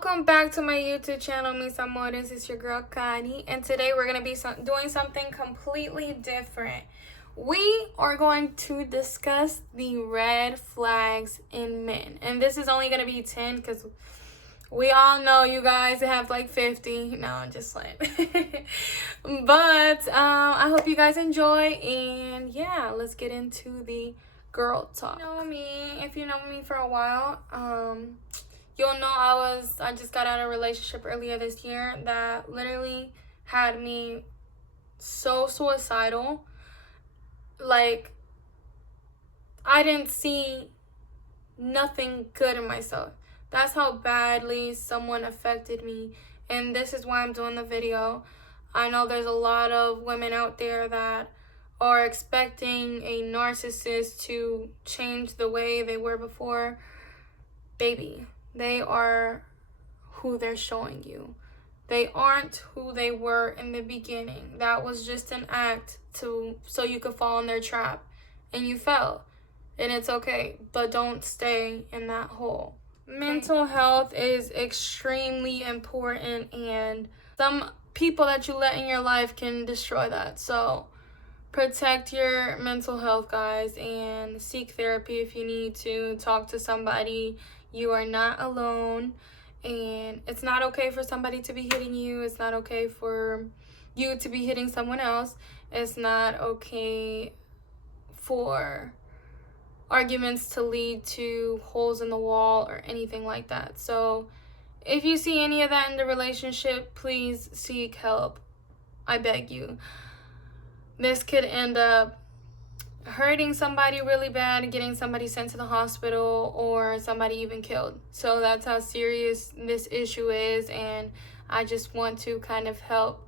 Welcome back to my YouTube channel, mis amores. It's your girl Connie, and today we're going to be doing something completely different. We are going to discuss the red flags in men, and this is only going to be 10 because we all know you guys have like 50. No, I'm just playing. But I hope you guys enjoy, and yeah, let's get into the girl talk. If you know me for a while, you'll know I just got out of a relationship earlier this year that literally had me so suicidal. Like, I didn't see nothing good in myself. That's how badly someone affected me. And this is why I'm doing the video. I know there's a lot of women out there that are expecting a narcissist to change the way they were before. Baby, they are who they're showing you. They aren't who they were in the beginning. That was just an act so you could fall in their trap. And you fell. And it's okay. But don't stay in that hole. Mental health is extremely important, and some people that you let in your life can destroy that. So protect your mental health, guys, and seek therapy if you need to. Talk to somebody. You are not alone, and it's not okay for somebody to be hitting you. It's not okay for you to be hitting someone else. It's not okay for arguments to lead to holes in the wall or anything like that. So if you see any of that in the relationship, please seek help. I beg you. This could end up hurting somebody really bad, getting somebody sent to the hospital, or somebody even killed. So that's how serious this issue is, and I just want to kind of help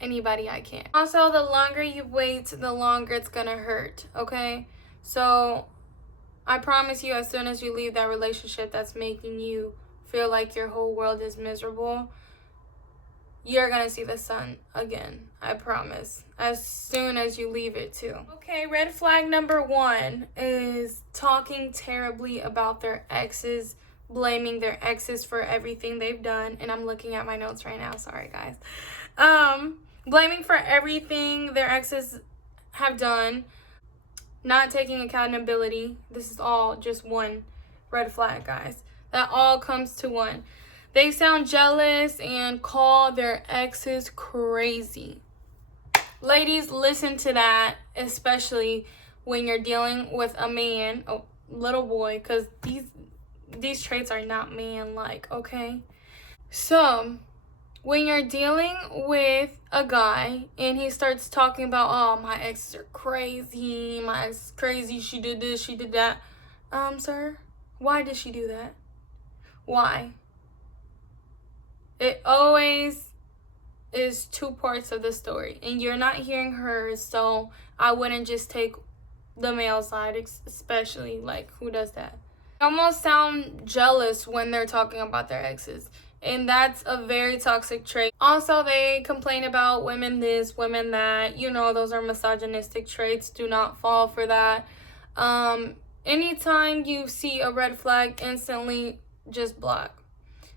anybody I can. Also, the longer you wait, the longer it's gonna hurt, okay? So I promise you, as soon as you leave that relationship that's making you feel like your whole world is miserable, you're gonna see the sun again. I promise. As soon as you leave it too. Okay, red flag number 1 is talking terribly about their exes, blaming their exes for everything they've done. And I'm looking at my notes right now. Sorry, guys. Blaming for everything their exes have done. Not taking accountability. This is all just one red flag, guys. That all comes to one. They sound jealous and call their exes crazy. Ladies, listen to that, especially when you're dealing with a man, a little boy, because these traits are not man-like, okay? So when you're dealing with a guy and he starts talking about, oh, my exes are crazy, my ex is crazy, she did this, she did that. Sir, why did she do that? Why? It always is 2 parts of the story, and you're not hearing hers, so I wouldn't just take the male side, especially, like, who does that? They almost sound jealous when they're talking about their exes. And that's a very toxic trait. Also, they complain about women this, women that. You know, those are misogynistic traits. Do not fall for that. Anytime you see a red flag, instantly just block.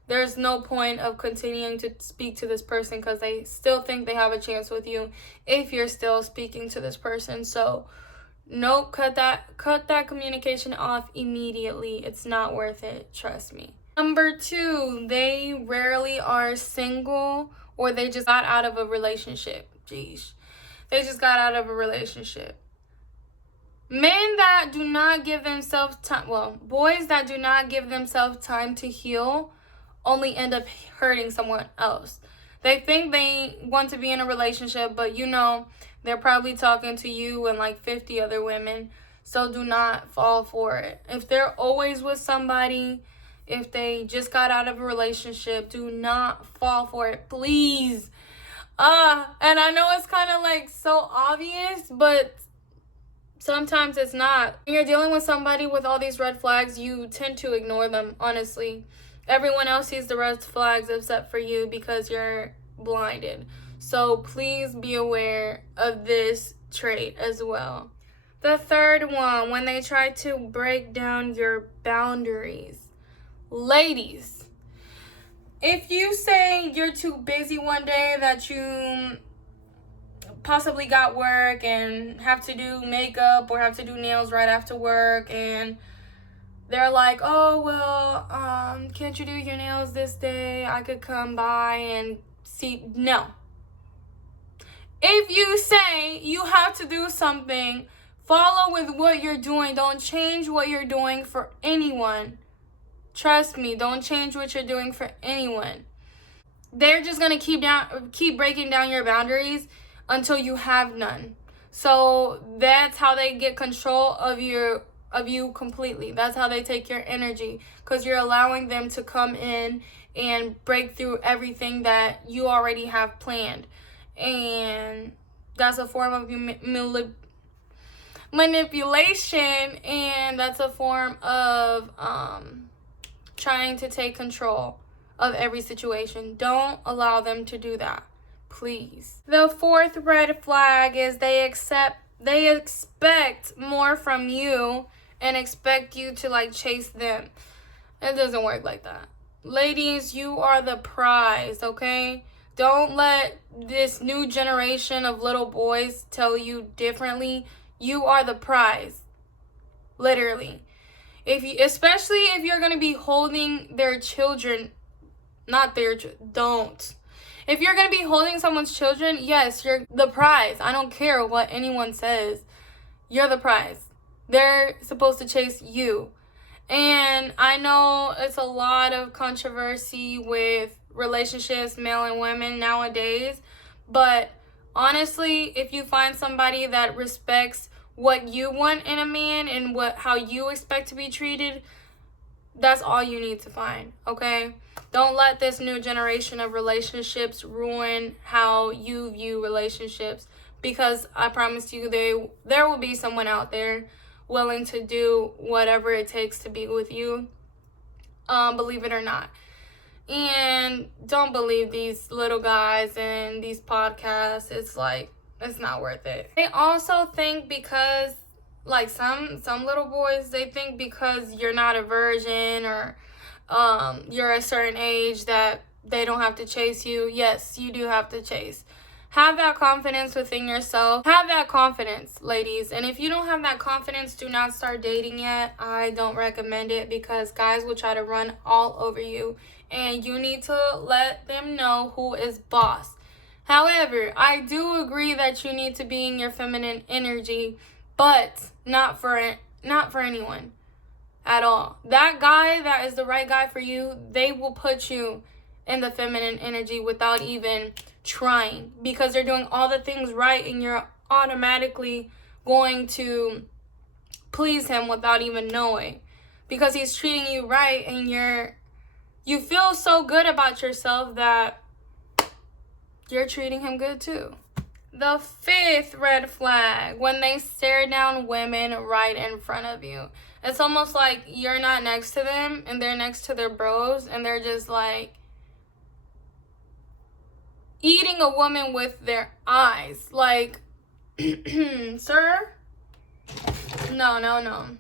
There's no point of continuing to speak to this person because they still think they have a chance with you if you're still speaking to this person. So, no, cut that communication off immediately. It's not worth it. Trust me. Number 2, they rarely are single, or they just got out of a relationship. Jeez. They just got out of a relationship. Men that do not give themselves time, boys that do not give themselves time to heal only end up hurting someone else. They think they want to be in a relationship, but you know, they're probably talking to you and like 50 other women. So do not fall for it. If they're always with somebody, if they just got out of a relationship, do not fall for it, please. And I know it's kind of like so obvious, but sometimes it's not. When you're dealing with somebody with all these red flags, you tend to ignore them, honestly. Everyone else sees the red flags except for you because you're blinded. So please be aware of this trait as well. The third one, when they try to break down your boundaries. Ladies, If you say you're too busy one day, that you possibly got work and have to do makeup or have to do nails right after work, and they're like, oh, well, can't you do your nails this day? I could come by and see. No. If you say you have to do something, follow with what you're doing. Don't change what you're doing for anyone. Trust me, don't change what you're doing for anyone. They're just gonna keep breaking down your boundaries until you have none. So that's how they get control of you completely. That's how they take your energy, because you're allowing them to come in and break through everything that you already have planned. And that's a form of manipulation, and that's a form of trying to take control of every situation. Don't allow them to do that, please. The fourth red flag is they expect more from you and expect you to like chase them. It doesn't work like that. Ladies, you are the prize, okay? Don't let this new generation of little boys tell you differently. You are the prize. Literally. Especially if you're going to be holding their children, don't. If you're going to be holding someone's children, yes, you're the prize. I don't care what anyone says. You're the prize. They're supposed to chase you. And I know it's a lot of controversy with relationships, male and women nowadays. But honestly, if you find somebody that respects what you want in a man and how you expect to be treated, that's all you need to find, okay? Don't let this new generation of relationships ruin how you view relationships, because I promise you there will be someone out there willing to do whatever it takes to be with you, believe it or not. And don't believe these little guys and these podcasts. It's not worth it. They also think because, like, some little boys, they think because you're not a virgin or you're a certain age that they don't have to chase you. Yes, you do have to chase. Have that confidence within yourself. Have that confidence, ladies. And if you don't have that confidence, do not start dating yet. I don't recommend it, because guys will try to run all over you. And you need to let them know who is boss. However, I do agree that you need to be in your feminine energy, but not for anyone at all. That guy that is the right guy for you, they will put you in the feminine energy without even trying, because they're doing all the things right and you're automatically going to please him without even knowing, because he's treating you right, and you feel so good about yourself that you're treating him good too. The fifth red flag, when they stare down women right in front of you. It's almost like you're not next to them and they're next to their bros, and they're just like eating a woman with their eyes. Like, sir? No.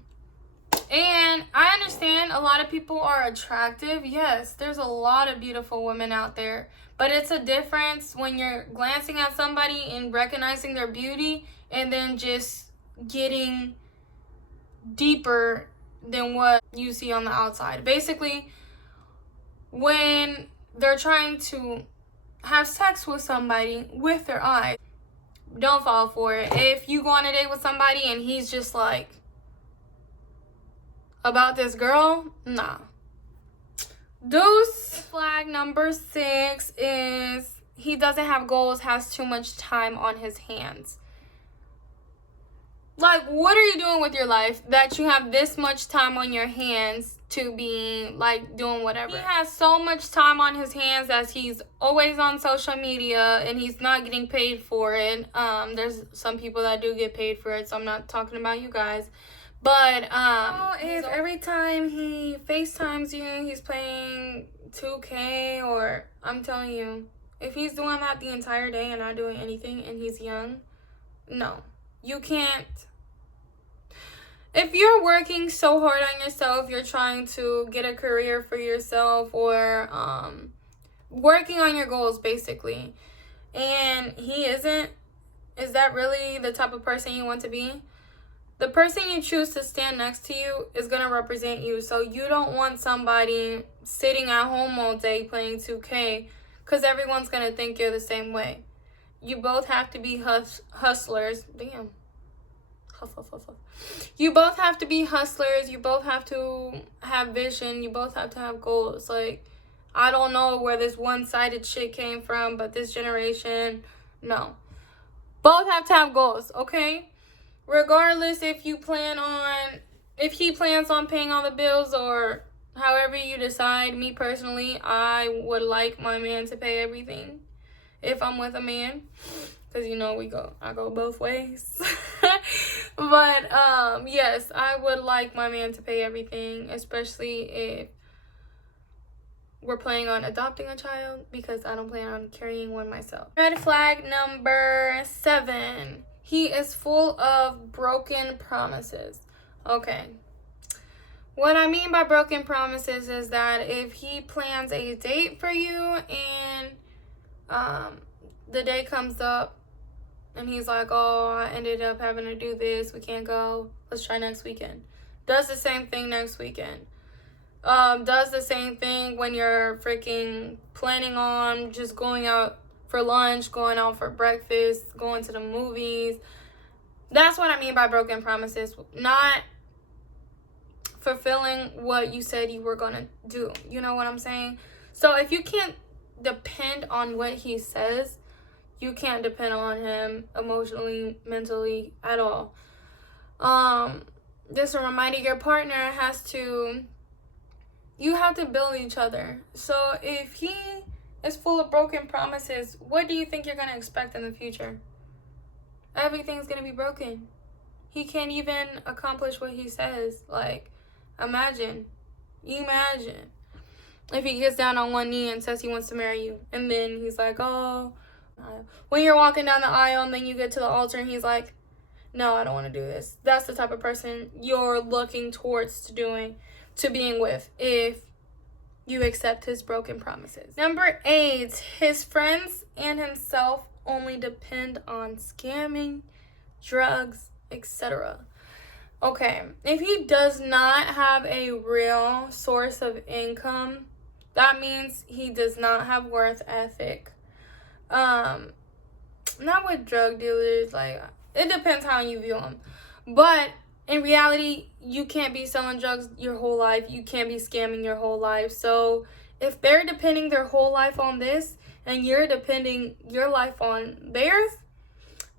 And I understand a lot of people are attractive. Yes, there's a lot of beautiful women out there. But it's a difference when you're glancing at somebody and recognizing their beauty, and then just getting deeper than what you see on the outside. Basically, when they're trying to have sex with somebody with their eyes, don't fall for it. If you go on a date with somebody and he's just like about this girl, nah. Deuce. Flag number 6 is he doesn't have goals, has too much time on his hands. Like, what are you doing with your life that you have this much time on your hands to be, like, doing whatever? He has so much time on his hands as he's always on social media and he's not getting paid for it. There's some people that do get paid for it, so I'm not talking about you guys. But if every time he FaceTimes you, he's playing 2K, or I'm telling you, if he's doing that the entire day and not doing anything and he's young, no. You can't. If you're working so hard on yourself, you're trying to get a career for yourself, or working on your goals, basically. And he isn't. Is that really the type of person you want to be? The person you choose to stand next to you is going to represent you. So you don't want somebody sitting at home all day playing 2K, because everyone's going to think you're the same way. You both have to be hustlers. Damn. You both have to be hustlers. You both have to have vision. You both have to have goals. Like, I don't know where this one-sided shit came from, but this generation, no. Both have to have goals, okay? Regardless if he plans on paying all the bills or however you decide. Me personally, I would like my man to pay everything if I'm with a man, because I go both ways. But yes, I would like my man to pay everything, especially if we're planning on adopting a child, because I don't plan on carrying one myself. Red flag number 7. He is full of broken promises. Okay. What I mean by broken promises is that if he plans a date for you and the day comes up and he's like, oh, I ended up having to do this, we can't go, let's try next weekend. Does the same thing next weekend. Does the same thing when you're freaking planning on just going out for lunch, going out for breakfast, going to the movies. That's what I mean by broken promises. Not fulfilling what you said you were gonna do. You know what I'm saying? So if you can't depend on what he says, you can't depend on him emotionally, mentally, at all. Just a reminder, your partner you have to build each other. So if he is full of broken promises, what do you think you're going to expect in the future? Everything's going to be broken. He can't even accomplish what he says. Like, imagine if he gets down on one knee and says he wants to marry you, and then he's like, oh, when you're walking down the aisle and then you get to the altar and he's like, no, I don't want to do this. That's the type of person you're looking towards to being with, if you accept his broken promises. Number 8, his friends and himself only depend on scamming, drugs, etc. Okay, if he does not have a real source of income, that means he does not have worth ethic. Not with drug dealers, like, it depends how you view them. But in reality, you can't be selling drugs your whole life. You can't be scamming your whole life. So if they're depending their whole life on this and you're depending your life on theirs,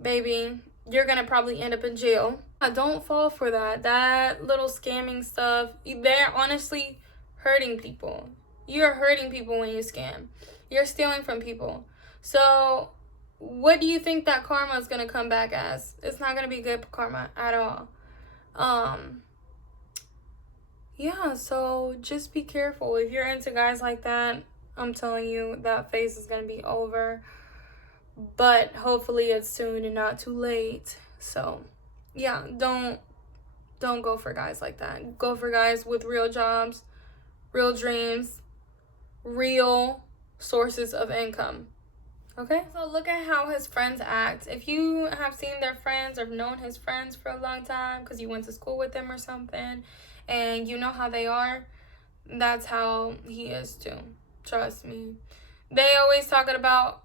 baby, you're going to probably end up in jail. Don't fall for that. That little scamming stuff, they're honestly hurting people. You're hurting people when you scam. You're stealing from people. So what do you think that karma is going to come back as? It's not going to be good karma at all. Yeah, so just be careful. If you're into guys like that, I'm telling you, that phase is going to be over. But hopefully it's soon and not too late. So, yeah, don't go for guys like that. Go for guys with real jobs, real dreams, real sources of income. Okay? So look at how his friends act. If you have seen their friends or known his friends for a long time because you went to school with them or something, and you know how they are, that's how he is too. Trust me. They always talking about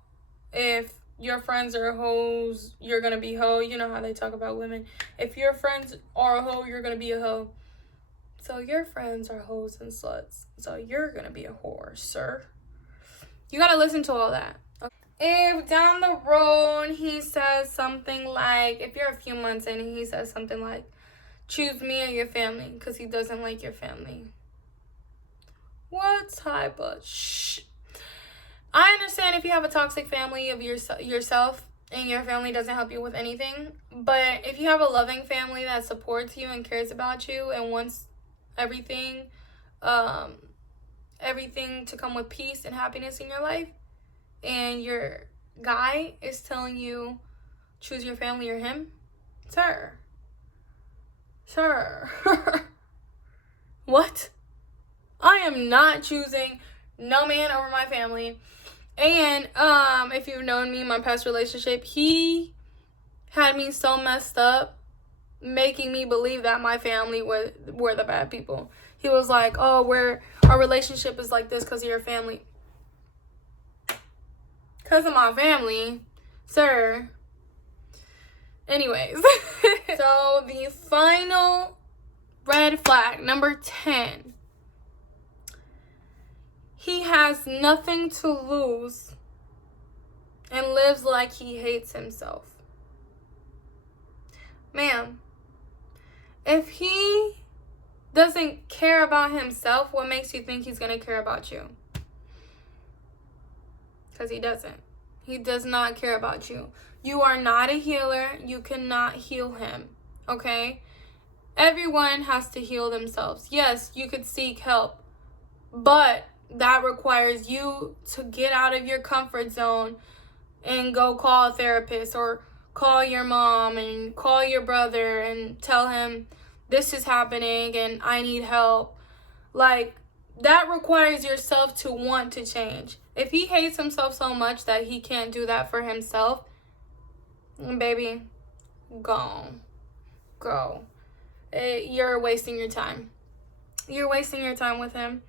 if your friends are hoes, you're going to be hoe. You know how they talk about women. If your friends are a hoe, you're going to be a hoe. So your friends are hoes and sluts. So you're going to be a whore, sir. You got to listen to all that. Okay? If down the road he says something like, if you're a few months in and he says something like, choose me or your family because he doesn't like your family. What type of shh? I understand if you have a toxic family of yourself and your family doesn't help you with anything. But if you have a loving family that supports you and cares about you and wants everything to come with peace and happiness in your life, and your guy is telling you choose your family or him, sir. What? I am not choosing no man over my family. And if you've known me in my past relationship, he had me so messed up, making me believe that my family were the bad people. He was like, oh, our relationship is like this because of your family. Because of my family, sir. Anyways. So the final red flag, number 10. He has nothing to lose and lives like he hates himself. Ma'am, if he doesn't care about himself, what makes you think he's going to care about you? Because he doesn't. He does not care about you. You are not a healer. You cannot heal him. Okay? Everyone has to heal themselves. Yes, you could seek help. But that requires you to get out of your comfort zone and go call a therapist or call your mom and call your brother and tell him this is happening and I need help. Like, that requires yourself to want to change. If he hates himself so much that he can't do that for himself, baby, go. You're wasting your time. You're wasting your time with him.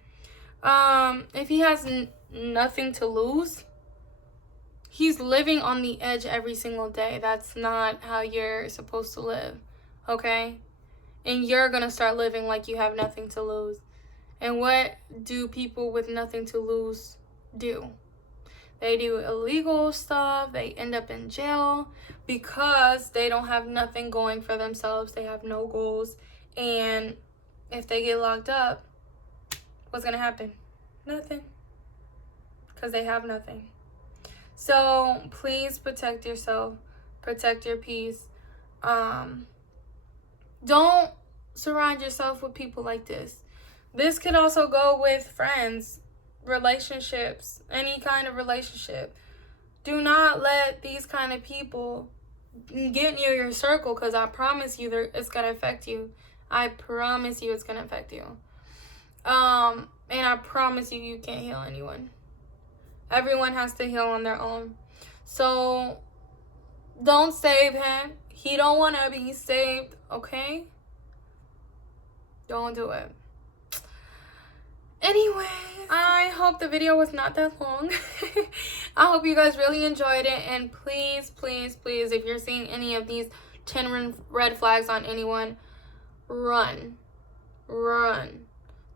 If he has nothing to lose, he's living on the edge every single day. That's not how you're supposed to live, okay? And you're gonna start living like you have nothing to lose. And what do people with nothing to lose do? They do illegal stuff. They end up in jail because they don't have nothing going for themselves. They have no goals. And if they get locked up, what's going to happen? Nothing. Because they have nothing. So please protect yourself. Protect your peace. Don't surround yourself with people like this. This could also go with friends, relationships, any kind of relationship. Do not let these kind of people get near your circle, because I promise you it's going to affect you. I promise you it's going to affect you. And I promise you can't heal anyone. Everyone has to heal on their own. So don't save him. He don't want to be saved, okay? Don't do it. Anyways, I hope the video was not that long. I hope you guys really enjoyed it. And please, please, please, if you're seeing any of these 10 red flags on anyone, run. Run.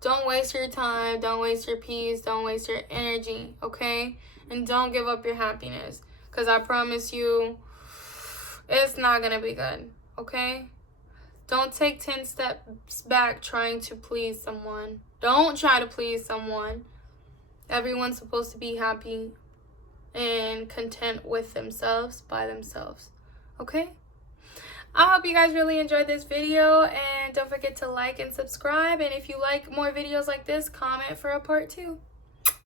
Don't waste your time. Don't waste your peace. Don't waste your energy, okay? And don't give up your happiness. Because I promise you, it's not going to be good, okay? Don't take 10 steps back trying to please someone. Don't try to please someone. Everyone's supposed to be happy and content with themselves, by themselves. Okay? I hope you guys really enjoyed this video. And don't forget to like and subscribe. And if you like more videos like this, comment for a part 2.